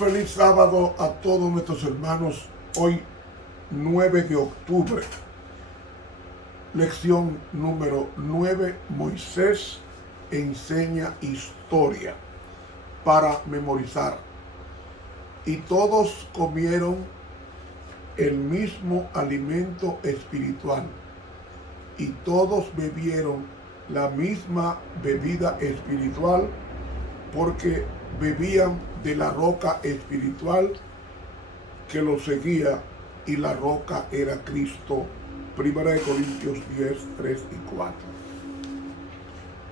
feliz sábado a todos nuestros hermanos. Hoy 9 de octubre. Lección número 9. Moisés enseña historia para memorizar. Y todos comieron el mismo alimento espiritual. Y todos bebieron la misma bebida espiritual, porque bebían de la roca espiritual que los seguía, y la roca era Cristo. 1 Corintios 10, 3 y 4.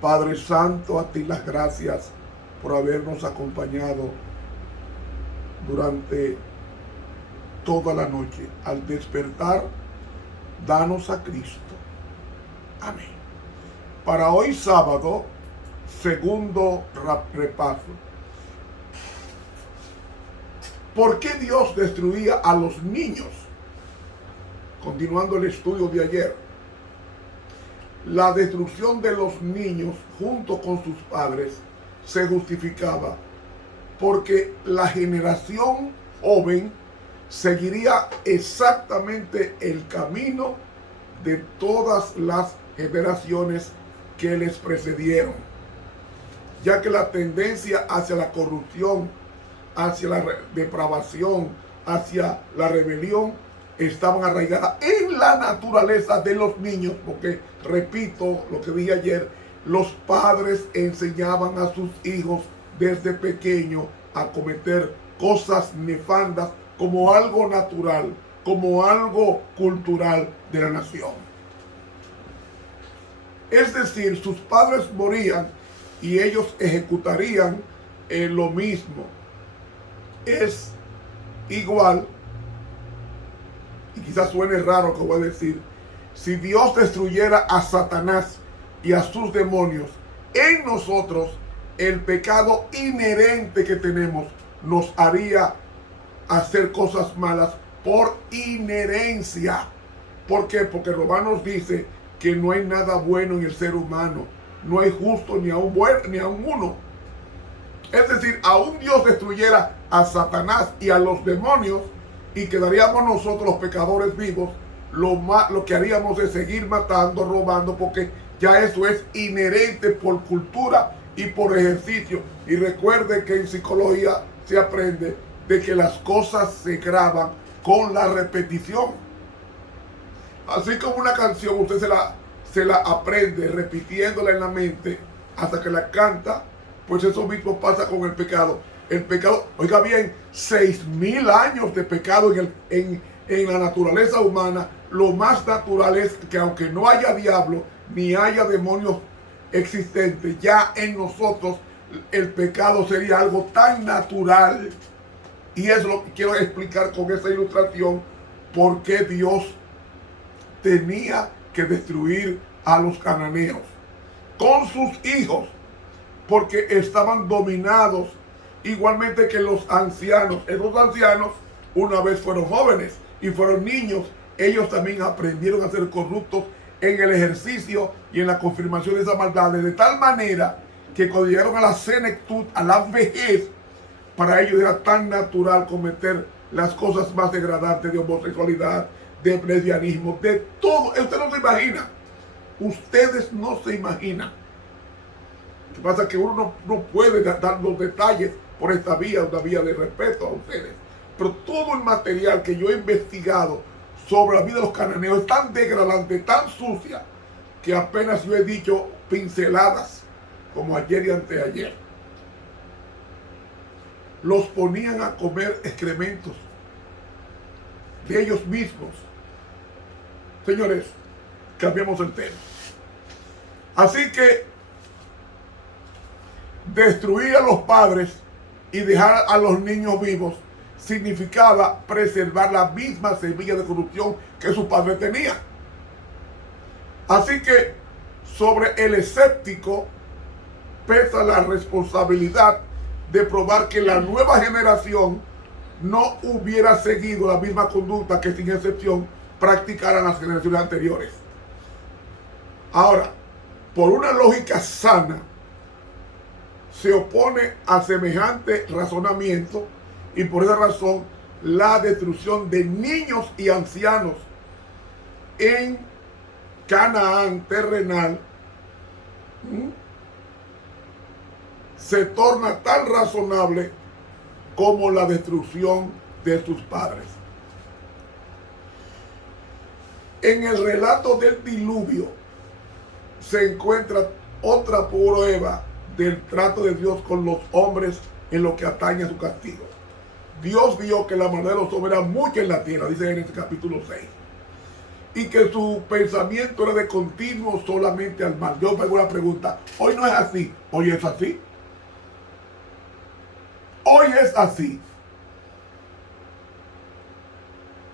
Padre Santo, a ti las gracias por habernos acompañado durante toda la noche. Al despertar, danos a Cristo. Amén. Para hoy sábado, segundo repaso. ¿Por qué Dios destruía a los niños? Continuando el estudio de ayer. La destrucción de los niños junto con sus padres se justificaba porque la generación joven seguiría exactamente el camino de todas las generaciones que les precedieron, ya que la tendencia hacia la corrupción, hacia la depravación, hacia la rebelión, estaban arraigadas en la naturaleza de los niños, porque, repito lo que dije ayer, los padres enseñaban a sus hijos desde pequeños a cometer cosas nefandas como algo natural, como algo cultural de la nación. Es decir, sus padres morían y ellos ejecutarían lo mismo. Es igual, y quizás suene raro que voy a decir, si Dios destruyera a Satanás y a sus demonios, en nosotros el pecado inherente que tenemos nos haría hacer cosas malas por inherencia. ¿Por qué? Porque Romanos dice que no hay nada bueno en el ser humano, no hay justo ni aun bueno, ni aun uno. Es decir, aún Dios destruyera a Satanás y a los demonios y quedaríamos nosotros los pecadores vivos, lo que haríamos es seguir matando, robando, porque ya eso es inherente por cultura y por ejercicio. Y recuerde que en psicología se aprende de que las cosas se graban con la repetición. Así como una canción, usted se la aprende repitiéndola en la mente hasta que la canta, pues eso mismo pasa con el pecado. El pecado, oiga bien, 6,000 años de pecado en la naturaleza humana. Lo más natural es que, aunque no haya diablo ni haya demonios existentes, ya en nosotros el pecado sería algo tan natural. Y eso es lo que quiero explicar con esa ilustración, por qué Dios tenía que destruir a los cananeos con sus hijos, porque estaban dominados igualmente que los ancianos. Esos ancianos una vez fueron jóvenes y fueron niños. Ellos también aprendieron a ser corruptos en el ejercicio y en la confirmación de esa maldad, de tal manera que cuando llegaron a la senectud, a la vejez, para ellos era tan natural cometer las cosas más degradantes de homosexualidad, de lesbianismo, de todo. Usted no se imagina. Ustedes no se imaginan. Lo que pasa es que uno no puede dar los detalles por esta vía, una vía de respeto a ustedes. Pero todo el material que yo he investigado sobre la vida de los cananeos es tan degradante, tan sucia, que apenas yo he dicho pinceladas, como ayer y anteayer. Los ponían a comer excrementos de ellos mismos. Señores, cambiamos el tema. Así que destruir a los padres y dejar a los niños vivos significaba preservar la misma semilla de corrupción que su padre tenía. Así que sobre el escéptico pesa la responsabilidad de probar que la nueva generación no hubiera seguido la misma conducta que sin excepción practicaran las generaciones anteriores. Ahora, por una lógica sana, se opone a semejante razonamiento Y por esa razón, la destrucción de niños y ancianos en Canaán terrenal se torna tan razonable como la destrucción de sus padres. En el relato del diluvio se encuentra otra prueba del trato de Dios con los hombres en lo que atañe a su castigo. Dios vio que la maldad de los hombres era mucha en la tierra, dice en este capítulo 6, y que su pensamiento era de continuo solamente al mal. Yo me hago una pregunta, hoy no es así, hoy es así. Hoy es así.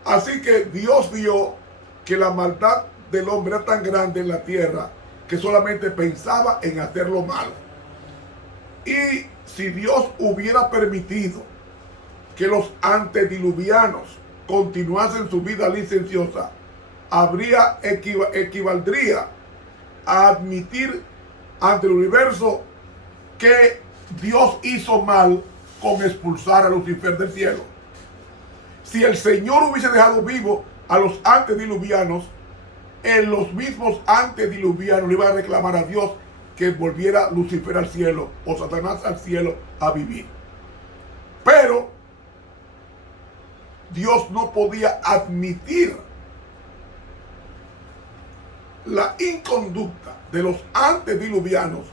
Así que Dios vio que la maldad del hombre era tan grande en la tierra que solamente pensaba en hacer lo malo. Y si Dios hubiera permitido que los antediluvianos continuasen su vida licenciosa, equivaldría a admitir ante el universo que Dios hizo mal con expulsar a Lucifer del cielo. Si el Señor hubiese dejado vivo a los antediluvianos, en los mismos antediluvianos le iban a reclamar a Dios que volviera Lucifer al cielo o Satanás al cielo a vivir. Pero Dios no podía admitir la inconducta de los antediluvianos.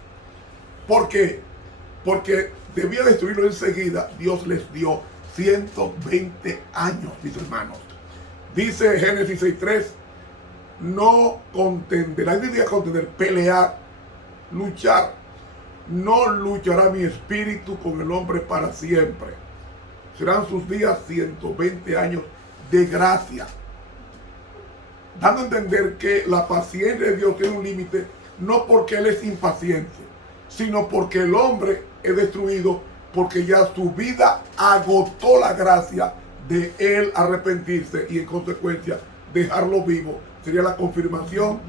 ¿Por qué? Porque debía destruirlo enseguida. Dios les dio 120 años, mis hermanos. Dice Génesis 6:3, no contenderá, debía contender, pelear, luchar. No luchará mi espíritu con el hombre para siempre. Serán sus días 120 años de gracia. Dando a entender que la paciencia de Dios tiene un límite, no porque Él es impaciente, sino porque el hombre es destruido, porque ya su vida agotó la gracia de él arrepentirse y en consecuencia dejarlo vivo. Sería la confirmación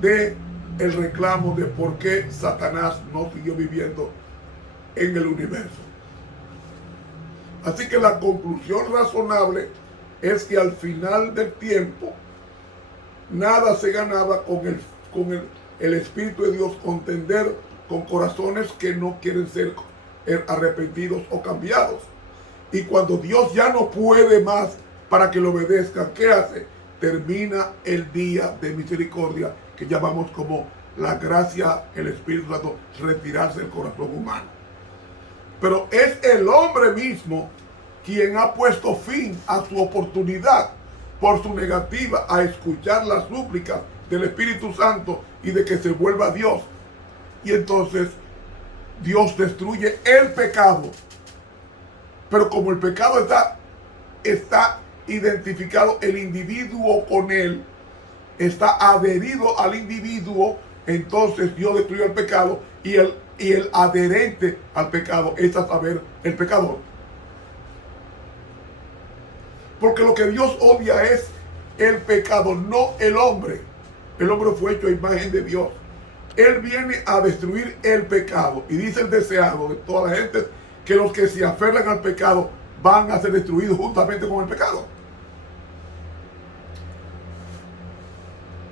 de el reclamo de por qué Satanás no siguió viviendo en el universo. Así que la conclusión razonable es que al final del tiempo nada se ganaba con el Espíritu de Dios contender con corazones que no quieren ser arrepentidos o cambiados. Y cuando Dios ya no puede más para que lo obedezcan, ¿qué hace? Termina el día de misericordia, que llamamos como la gracia, el Espíritu Santo, retirarse del corazón humano. Pero es el hombre mismo quien ha puesto fin a su oportunidad por su negativa a escuchar las súplicas del Espíritu Santo y de que se vuelva a Dios. Y entonces Dios destruye el pecado. Pero como el pecado está identificado el individuo con él, está adherido al individuo, entonces Dios destruye el pecado y el adherente al pecado es a saber el pecador. Porque lo que Dios odia es el pecado, no el hombre. El hombre fue hecho a imagen de Dios. Él viene a destruir el pecado. Y dice el deseado de toda la gente que los que se aferran al pecado van a ser destruidos juntamente con el pecado.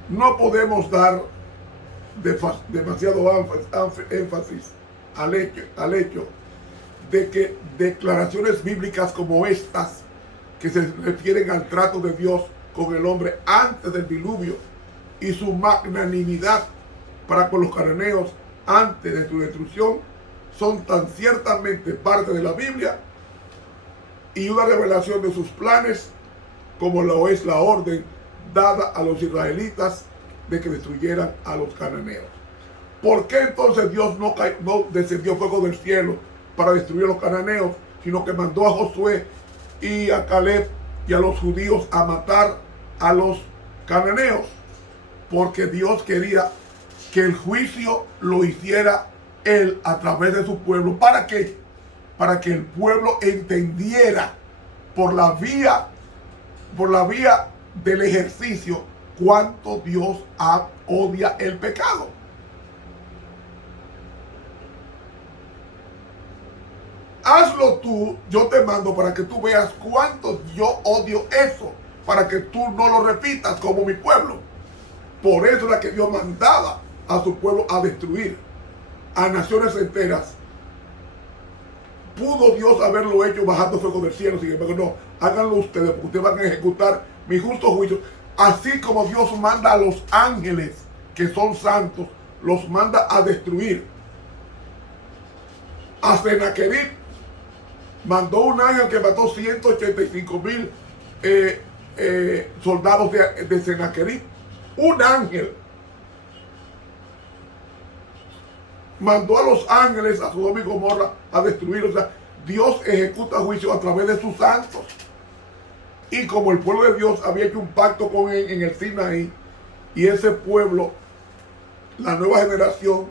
No podemos dar demasiado énfasis al hecho de que declaraciones bíblicas como estas, que se refieren al trato de Dios con el hombre antes del diluvio y su magnanimidad para con los cananeos antes de su destrucción, son tan ciertamente parte de la Biblia y una revelación de sus planes como lo es la orden dada a los israelitas de que destruyeran a los cananeos. ¿Por qué entonces Dios no descendió fuego del cielo para destruir a los cananeos, sino que mandó a Josué y a Caleb y a los judíos a matar a los cananeos? Porque Dios quería que el juicio lo hiciera Él a través de su pueblo. ¿Para qué? Para que el pueblo entendiera por la vía del ejercicio cuánto Dios odia el pecado. hazlo tú, yo te mando para que tú veas cuánto yo odio eso, para que tú no lo repitas como mi pueblo. Por eso era que Dios mandaba a su pueblo a destruir a naciones enteras. Pudo Dios haberlo hecho bajando fuego del cielo, sin embargo no, háganlo ustedes, porque ustedes van a ejecutar mi justo juicio. Así como Dios manda a los ángeles, que son santos, los manda a destruir. A Sennacherib mandó un ángel que mató 185,000 soldados de Sennacherib. Un ángel mandó a los ángeles, a Sodoma y Gomorra, a destruir. O sea, Dios ejecuta juicio a través de sus santos. Y como el pueblo de Dios había hecho un pacto con él en el Sinaí, y ese pueblo, la nueva generación,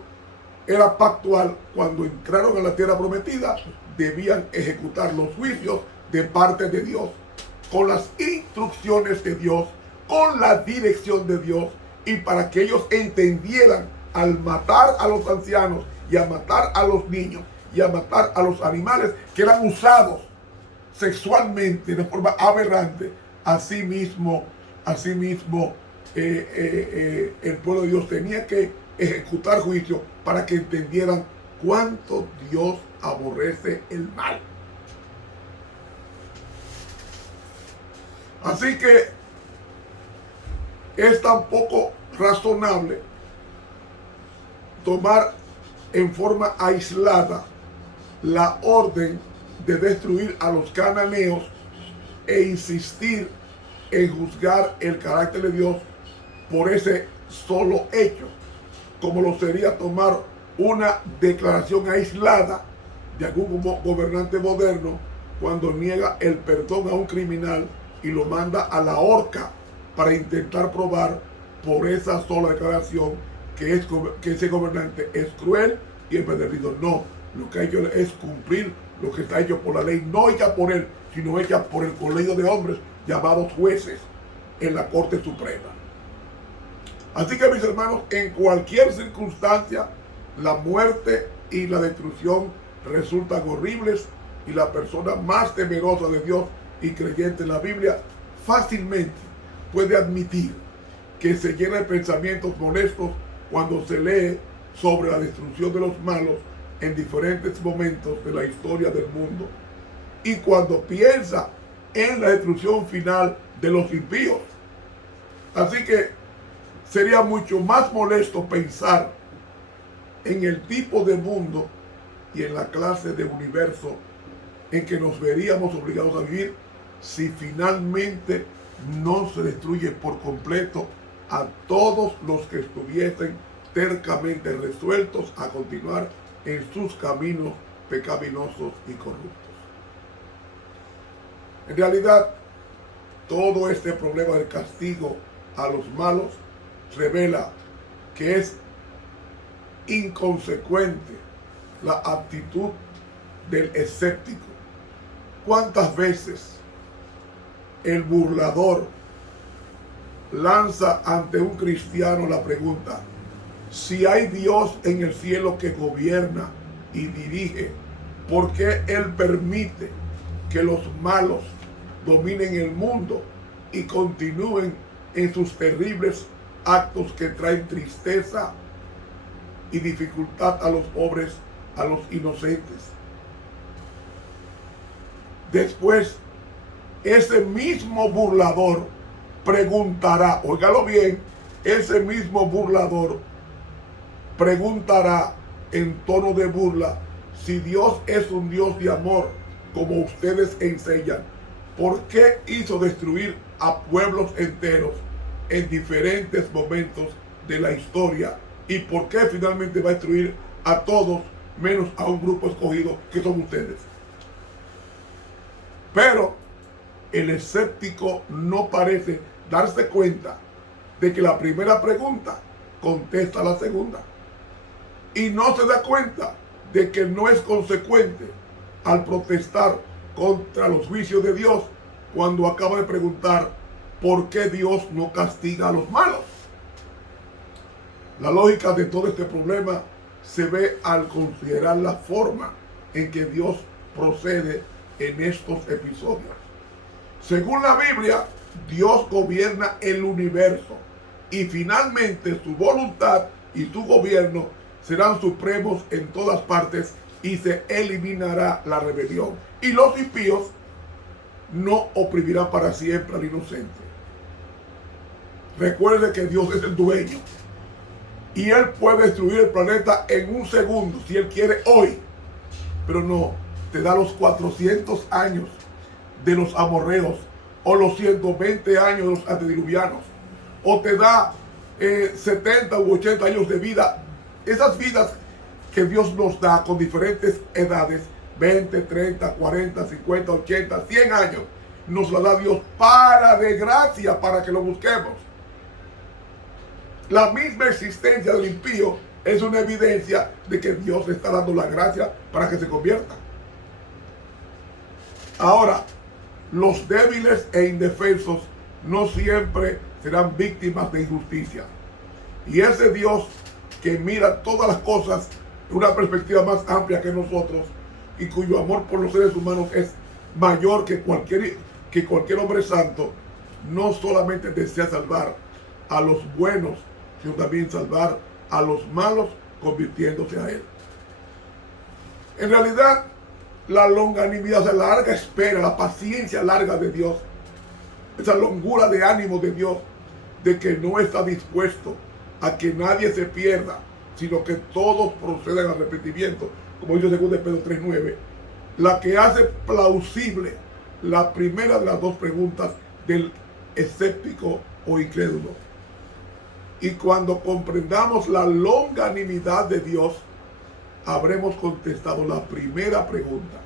era pactual, cuando entraron a la tierra prometida, debían ejecutar los juicios de parte de Dios, con las instrucciones de Dios, con la dirección de Dios, y para que ellos entendieran, al matar a los ancianos y a matar a los niños y a matar a los animales que eran usados sexualmente de forma aberrante, asimismo el pueblo de Dios tenía que ejecutar juicio para que entendieran cuánto Dios aborrece el mal. Así que es tan poco razonable tomar en forma aislada la orden de destruir a los cananeos e insistir en juzgar el carácter de Dios por ese solo hecho, como lo sería tomar una declaración aislada de algún gobernante moderno cuando niega el perdón a un criminal y lo manda a la horca para intentar probar por esa sola declaración que ese gobernante es cruel y empedernido. No, lo que ha hecho es cumplir lo que está hecho por la ley, no hecha por él, sino hecha por el colegio de hombres llamados jueces en la Corte Suprema. Así que, mis hermanos, en cualquier circunstancia, la muerte y la destrucción resultan horribles, y la persona más temerosa de Dios y creyente en la Biblia fácilmente puede admitir que se llena de pensamientos molestos cuando se lee sobre la destrucción de los malos en diferentes momentos de la historia del mundo, y cuando piensa en la destrucción final de los impíos. Así que sería mucho más molesto pensar en el tipo de mundo y en la clase de universo en que nos veríamos obligados a vivir si finalmente no se destruye por completo a todos los que estuviesen tercamente resueltos a continuar en sus caminos pecaminosos y corruptos. En realidad, todo este problema del castigo a los malos revela que es inconsecuente la actitud del escéptico. ¿Cuántas veces el burlador lanza ante un cristiano la pregunta: si hay Dios en el cielo que gobierna y dirige, ¿por qué Él permite que los malos dominen el mundo y continúen en sus terribles actos que traen tristeza y dificultad a los pobres, a los inocentes? Después, ese mismo burlador preguntará, óigalo bien, ese mismo burlador preguntará en tono de burla: si Dios es un Dios de amor, como ustedes enseñan, ¿por qué hizo destruir a pueblos enteros en diferentes momentos de la historia? ¿Y por qué finalmente va a destruir a todos menos a un grupo escogido que son ustedes? Pero el escéptico no parece darse cuenta de que la primera pregunta contesta la segunda, y no se da cuenta de que no es consecuente al protestar contra los juicios de Dios cuando acaba de preguntar por qué Dios no castiga a los malos. La lógica de todo este problema se ve al considerar la forma en que Dios procede en estos episodios. Según la Biblia, Dios gobierna el universo y finalmente su voluntad y su gobierno serán supremos en todas partes y se eliminará la rebelión. Y los impíos no oprimirán para siempre al inocente. Recuerde que Dios es el dueño y Él puede destruir el planeta en un segundo si Él quiere hoy, pero no, te da los 400 años de los amorreos o los 120 años de los antediluvianos, o te da 70 u 80 años de vida. Esas vidas que Dios nos da con diferentes edades, 20, 30, 40, 50, 80, 100 años, nos la da Dios para de gracia, para que lo busquemos. La misma existencia del impío es una evidencia de que Dios le está dando la gracia para que se convierta. Ahora, los débiles e indefensos no siempre serán víctimas de injusticia. Y ese Dios que mira todas las cosas de una perspectiva más amplia que nosotros y cuyo amor por los seres humanos es mayor que cualquier hombre santo, no solamente desea salvar a los buenos, sino también salvar a los malos convirtiéndose a Él. En realidad, la longanimidad, la larga espera, la paciencia larga de Dios, esa longura de ánimo de Dios, de que no está dispuesto a que nadie se pierda, sino que todos procedan al arrepentimiento, como dice 2 Pedro 3:9, la que hace plausible la primera de las dos preguntas del escéptico o incrédulo. Y cuando comprendamos la longanimidad de Dios, habremos contestado la primera pregunta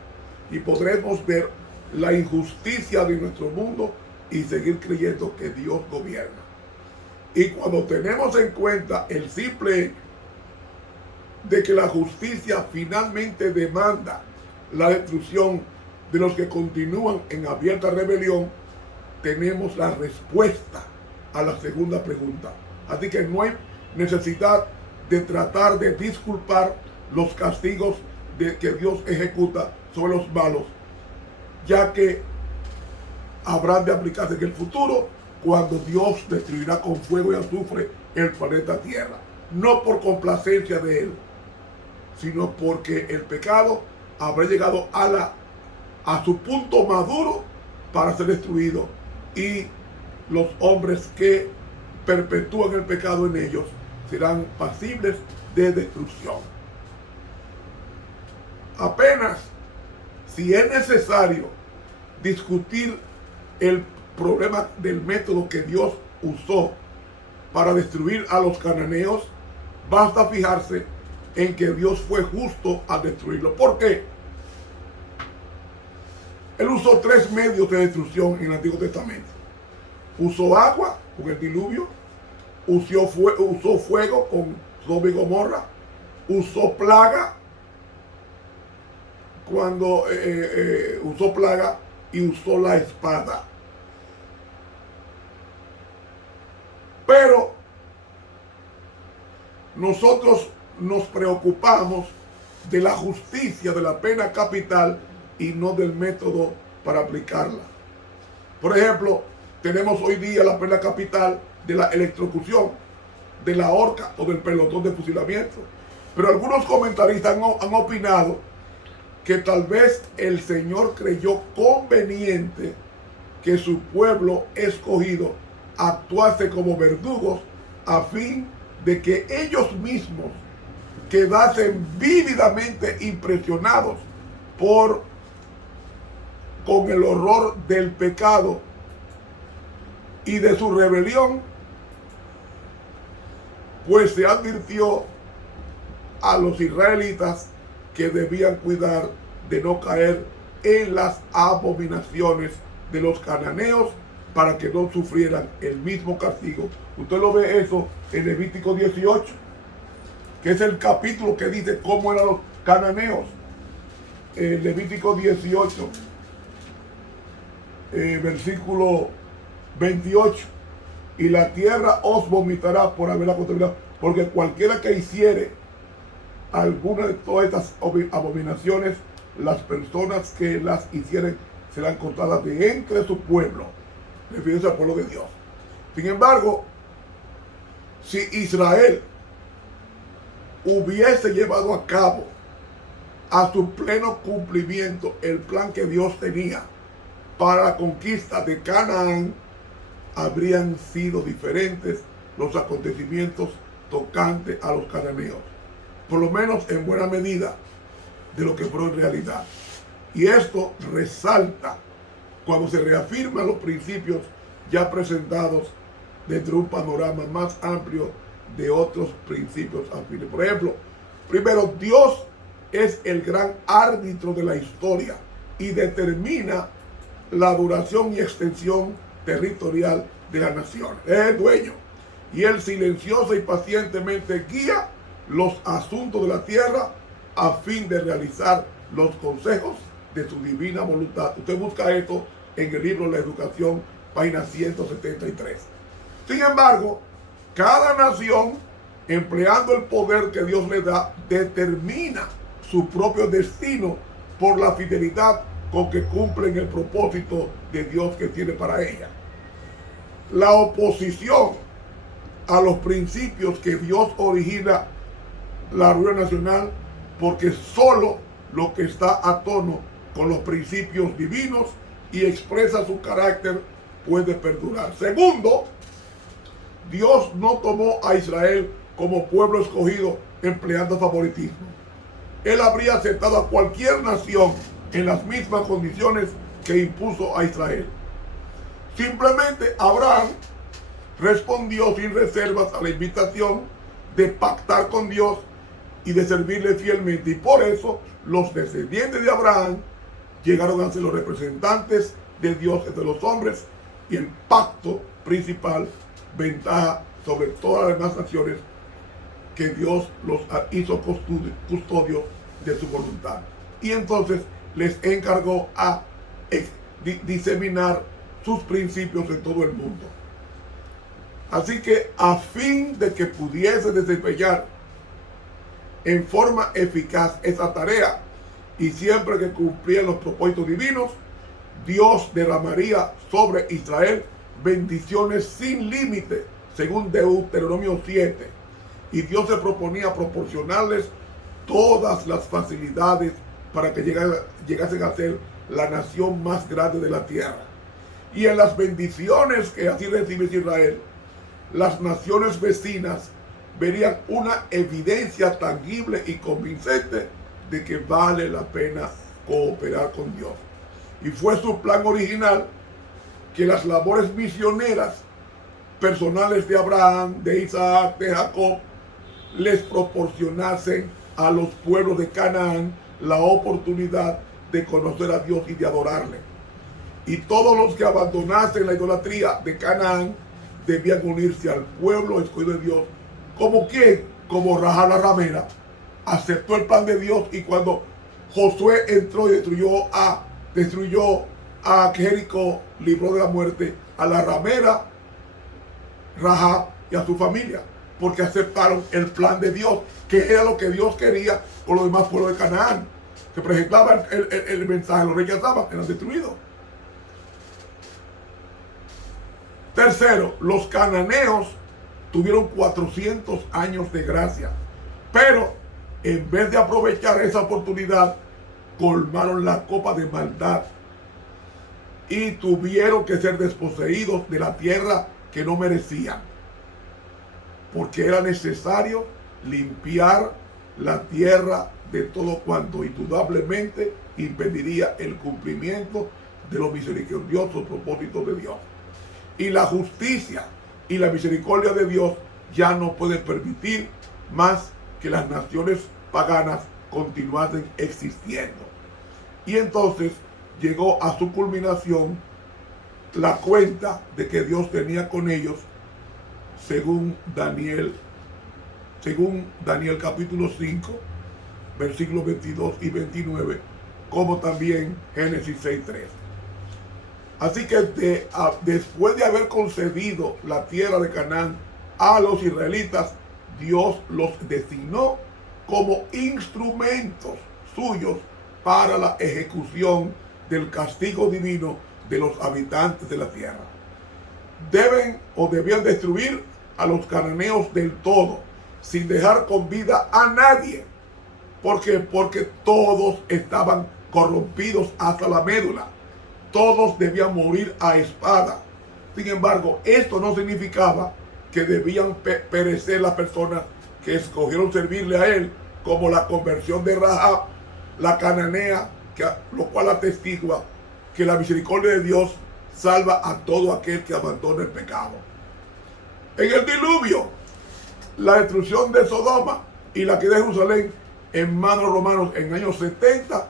y podremos ver la injusticia de nuestro mundo y seguir creyendo que Dios gobierna. Y cuando tenemos en cuenta el simple hecho de que la justicia finalmente demanda la destrucción de los que continúan en abierta rebelión, tenemos la respuesta a la segunda pregunta. Así que no hay necesidad de tratar de disculpar los castigos que Dios ejecuta sobre los malos, ya que habrán de aplicarse en el futuro cuando Dios destruirá con fuego y azufre el planeta Tierra. No por complacencia de Él, sino porque el pecado habrá llegado a su punto maduro para ser destruido, y los hombres que perpetúan el pecado en ellos serán pasibles de destrucción. Apenas si es necesario discutir el problema del método que Dios usó para destruir a los cananeos, basta fijarse en que Dios fue justo al destruirlo. ¿Por qué? Él usó 3 medios de destrucción en el Antiguo Testamento. Usó agua con el diluvio, usó fuego con Sodoma y Gomorra, usó plaga y usó la espada. Pero nosotros nos preocupamos de la justicia de la pena capital y no del método para aplicarla. Por ejemplo, tenemos hoy día la pena capital de la electrocución, de la horca o del pelotón de fusilamiento. Pero algunos comentaristas han opinado que tal vez el Señor creyó conveniente que su pueblo escogido actuase como verdugos a fin de que ellos mismos quedasen vívidamente impresionados con el horror del pecado y de su rebelión, pues se advirtió a los israelitas que debían cuidar de no caer en las abominaciones de los cananeos para que no sufrieran el mismo castigo. Usted lo ve eso en Levítico 18, que es el capítulo que dice cómo eran los cananeos. Levítico 18, versículo 28. Y la tierra os vomitará por haberla contaminado, porque cualquiera que hiciere alguna de todas estas abominaciones las personas que las hicieren serán cortadas de entre su pueblo, refiriéndose al pueblo de Dios. Sin embargo, si Israel hubiese llevado a cabo a su pleno cumplimiento el plan que Dios tenía para la conquista de Canaán, habrían sido diferentes los acontecimientos tocantes a los cananeos, por lo menos en buena medida de lo que fueron en realidad. Y esto resalta cuando se reafirman los principios ya presentados dentro de un panorama más amplio de otros principios afines. Por ejemplo, primero, Dios es el gran árbitro de la historia y determina la duración y extensión territorial de la nación. Es el dueño y él silenciosa y pacientemente guía los asuntos de la tierra a fin de realizar los consejos de su divina voluntad. Usted busca esto en el libro La Educación, página 173. Sin embargo, cada nación, empleando el poder que Dios le da, determina su propio destino por la fidelidad con que cumplen el propósito de Dios que tiene para ella. La oposición a los principios que Dios origina la ruina nacional, porque solo lo que está a tono con los principios divinos y expresa su carácter puede perdurar. Segundo, Dios no tomó a Israel como pueblo escogido empleando favoritismo. Él habría aceptado a cualquier nación en las mismas condiciones que impuso a Israel. Simplemente Abraham respondió sin reservas a la invitación de pactar con Dios y de servirle fielmente, y por eso los descendientes de Abraham llegaron a ser los representantes de Dios entre los hombres, y el pacto principal ventaja sobre todas las demás naciones que Dios los hizo custodios de su voluntad. Y entonces les encargó a diseminar sus principios en todo el mundo. Así que a fin de que pudiese desempeñar en forma eficaz esa tarea, y siempre que cumplían los propósitos divinos, Dios derramaría sobre Israel bendiciones sin límite, según Deuteronomio 7. Y Dios se proponía proporcionarles todas las facilidades para que llegasen a ser la nación más grande de la tierra. Y en las bendiciones que así recibe Israel, las naciones vecinas verían una evidencia tangible y convincente de que vale la pena cooperar con Dios. Y fue su plan original que las labores misioneras personales de Abraham, de Isaac, de Jacob, les proporcionasen a los pueblos de Canaán la oportunidad de conocer a Dios y de adorarle. Y todos los que abandonasen la idolatría de Canaán debían unirse al pueblo escogido de Dios. ¿Como quién? Como Rahab la ramera. Aceptó el plan de Dios, y cuando Josué entró y destruyó a Jericó, libró de la muerte a la ramera Rahab y a su familia, porque aceptaron el plan de Dios, que era lo que Dios quería con los demás pueblos de Canaán, que presentaban el mensaje, lo rechazaban, eran destruidos. Tercero, los cananeos tuvieron 400 años de gracia, pero en vez de aprovechar esa oportunidad, colmaron la copa de maldad y tuvieron que ser desposeídos de la tierra que no merecían, porque era necesario limpiar la tierra de todo cuanto indudablemente impediría el cumplimiento de los misericordiosos propósitos de Dios. Y la justicia y la misericordia de Dios ya no pueden permitir más que las naciones paganas continuasen existiendo. Y entonces llegó a su culminación la cuenta de que Dios tenía con ellos, según Daniel capítulo 5, versículos 22 y 29, como también Génesis 6:3. Así que después de haber concedido la tierra de Canaán a los israelitas, Dios los designó como instrumentos suyos para la ejecución del castigo divino de los habitantes de la tierra. Deben o debían destruir a los cananeos del todo, sin dejar con vida a nadie. ¿Por qué? Porque todos estaban corrompidos hasta la médula. Todos debían morir a espada. Sin embargo, esto no significaba que debían perecer las personas que escogieron servirle a él, como la conversión de Rahab, la cananea, lo cual atestigua que la misericordia de Dios salva a todo aquel que abandona el pecado. En el diluvio, la destrucción de Sodoma y la caída de Jerusalén en manos romanos en años 70,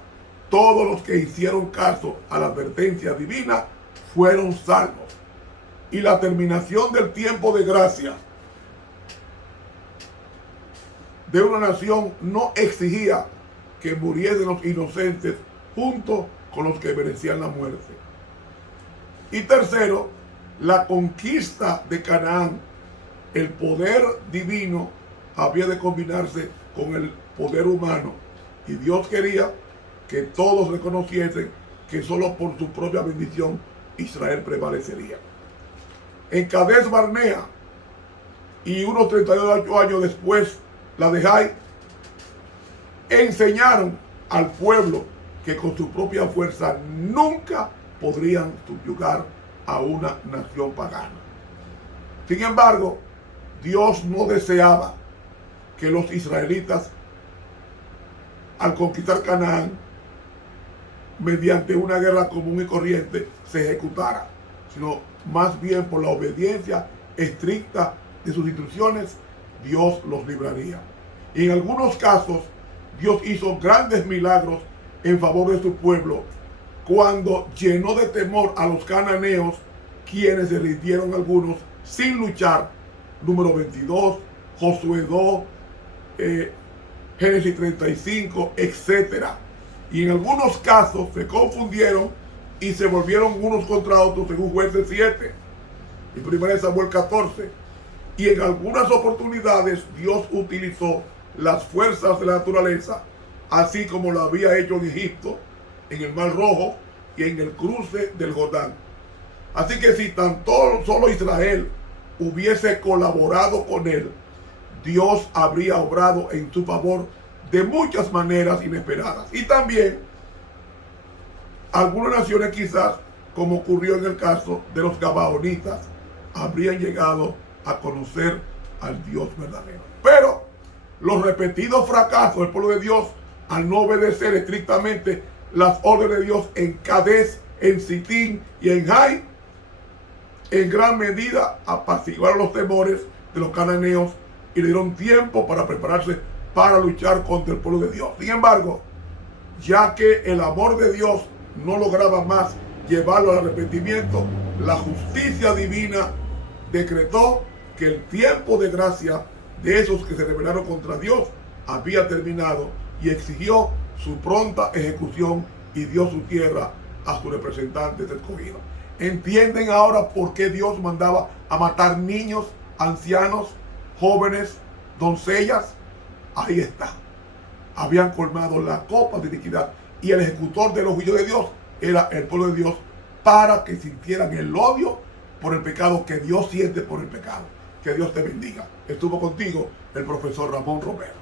todos los que hicieron caso a la advertencia divina fueron salvos. Y la terminación del tiempo de gracia de una nación no exigía que muriesen los inocentes junto con los que merecían la muerte. Y tercero, la conquista de Canaán. El poder divino había de combinarse con el poder humano. Y Dios quería que todos reconociesen que solo por su propia bendición Israel prevalecería. En Cades Barnea, y unos 38 años después, la de Jai, enseñaron al pueblo que con su propia fuerza nunca podrían subyugar a una nación pagana. Sin embargo, Dios no deseaba que los israelitas, al conquistar Canaán, mediante una guerra común y corriente, se ejecutara, sino más bien por la obediencia estricta de sus instrucciones, Dios los libraría. Y en algunos casos, Dios hizo grandes milagros en favor de su pueblo, cuando llenó de temor a los cananeos, quienes se rindieron algunos sin luchar. Número 22, Josué 2, Génesis 35, etc. Y en algunos casos se confundieron y se volvieron unos contra otros, según Jueces 7 y 1 Samuel 14. Y en algunas oportunidades Dios utilizó las fuerzas de la naturaleza, así como lo había hecho en Egipto, en el Mar Rojo y en el cruce del Jordán. Así que si tan solo Israel hubiese colaborado con él, Dios habría obrado en su favor de muchas maneras inesperadas. Y también algunas naciones, quizás, como ocurrió en el caso de los gabaonitas, habrían llegado a conocer al Dios verdadero. Pero los repetidos fracasos del pueblo de Dios al no obedecer estrictamente las órdenes de Dios en Cades, en Sitín y en Jai, en gran medida apaciguaron los temores de los cananeos y le dieron tiempo para prepararse para luchar contra el pueblo de Dios. Sin embargo, ya que el amor de Dios no lograba más llevarlo al arrepentimiento, la justicia divina decretó que el tiempo de gracia de esos que se rebelaron contra Dios había terminado y exigió su pronta ejecución y dio su tierra a sus representantes escogidos. ¿Entienden ahora por qué Dios mandaba a matar niños, ancianos, jóvenes, doncellas? Ahí está. Habían colmado la copa de iniquidad y el ejecutor de los juicios de Dios era el pueblo de Dios, para que sintieran el odio por el pecado que Dios siente por el pecado. Que Dios te bendiga. Estuvo contigo el profesor Ramón Romero.